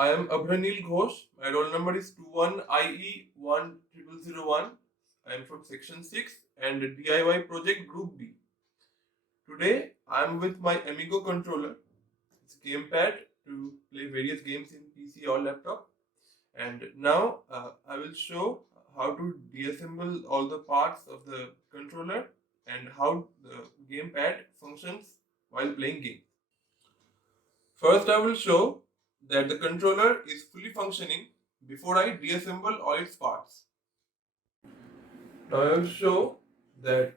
I am Abhranil Ghosh. My roll number is 21IE10001. I am from section 6 and DIY project group B. Today I am with my Amigo controller. It's a gamepad to play various games in PC or laptop. And now I will show how to deassemble all the parts of the controller and how the gamepad functions while playing games. First, I will show that the controller is fully functioning before I deassemble all its parts. Now I will show that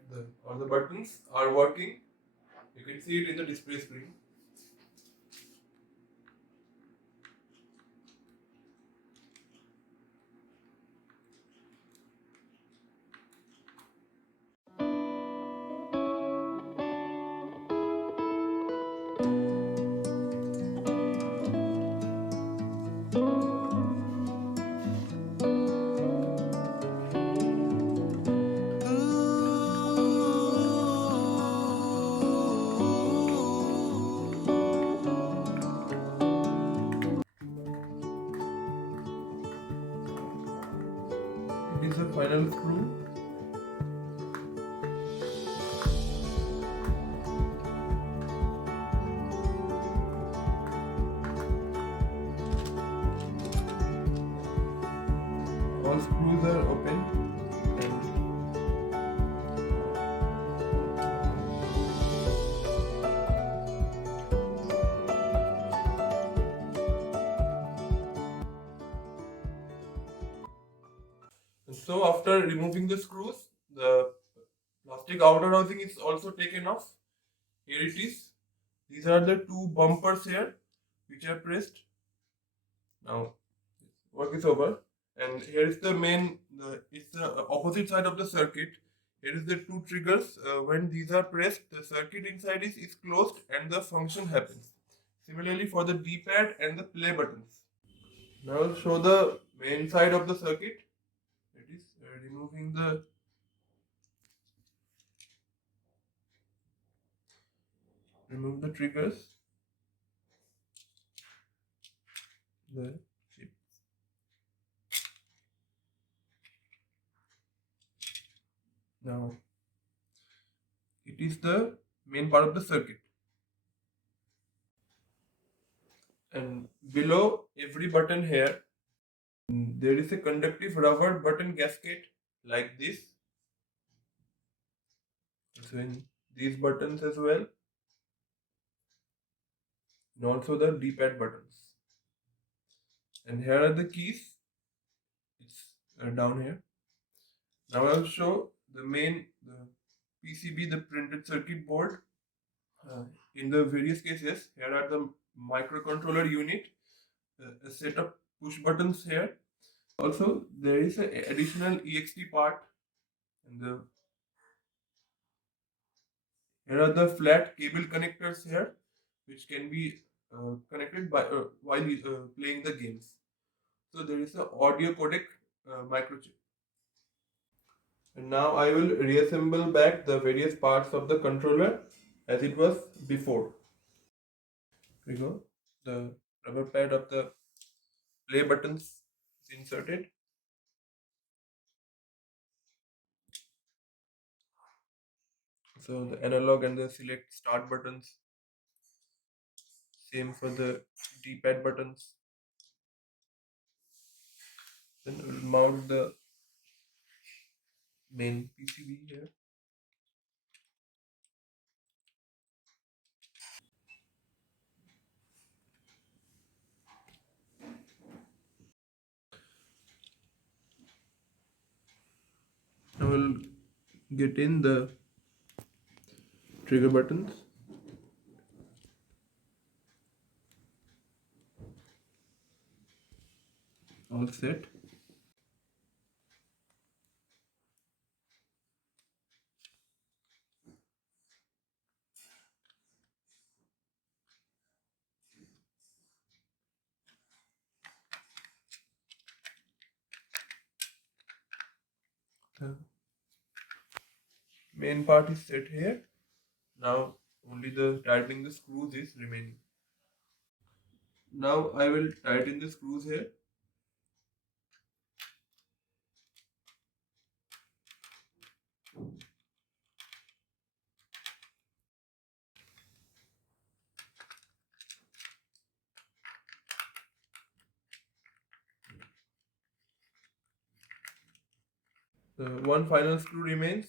all the buttons are working. You can see it in the display screen. It is the final screw. All screws are open and so after removing the screws, the plastic outer housing is also taken off. Here it is. These are the two bumpers here which are pressed. Now work is over. And here is the it's the opposite side of the circuit. Here is the two triggers. When these are pressed, the circuit inside is closed and the function happens. Similarly for the D-pad and the play buttons. Now I'll show the main side of the circuit. It is removing remove the triggers. The chip. Now it is the main part of the circuit. And below every button here, there is a conductive rubber button gasket like this. So in these buttons as well, and also the D-pad buttons. And here are the keys. It's down here. Now I'll show the PCB, the printed circuit board. In the various cases, here are the microcontroller unit, a set of push buttons here. Also, there is an additional EXT part, and here are the flat cable connectors here, which can be connected while playing the games. So there is an audio codec microchip. And now I will reassemble back the various parts of the controller as it was before. Here we go. The rubber pad of the play buttons is inserted. So the analog and the select start buttons. Same for the D-pad buttons. Then we'll mount the main PCB here. Now we'll get in the trigger buttons. All set. The main part is set here. Now only the tightening the screws is remaining. Now I will tighten the screws here. One final screw remains,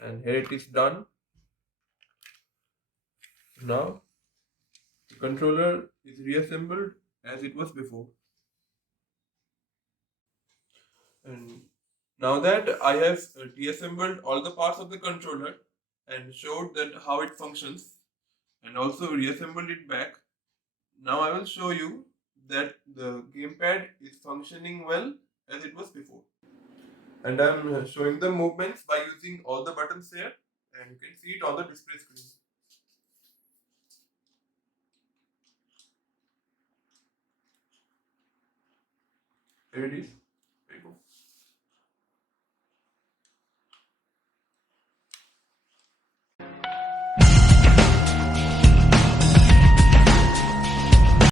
and here it is done. Now the controller is reassembled as it was before. And now that I have deassembled all the parts of the controller and showed that how it functions and also reassembled it back, now I will show you that the gamepad is functioning well as it was before. And I'm showing the movements by using all the buttons here, and you can see it on the display screen. Here it is.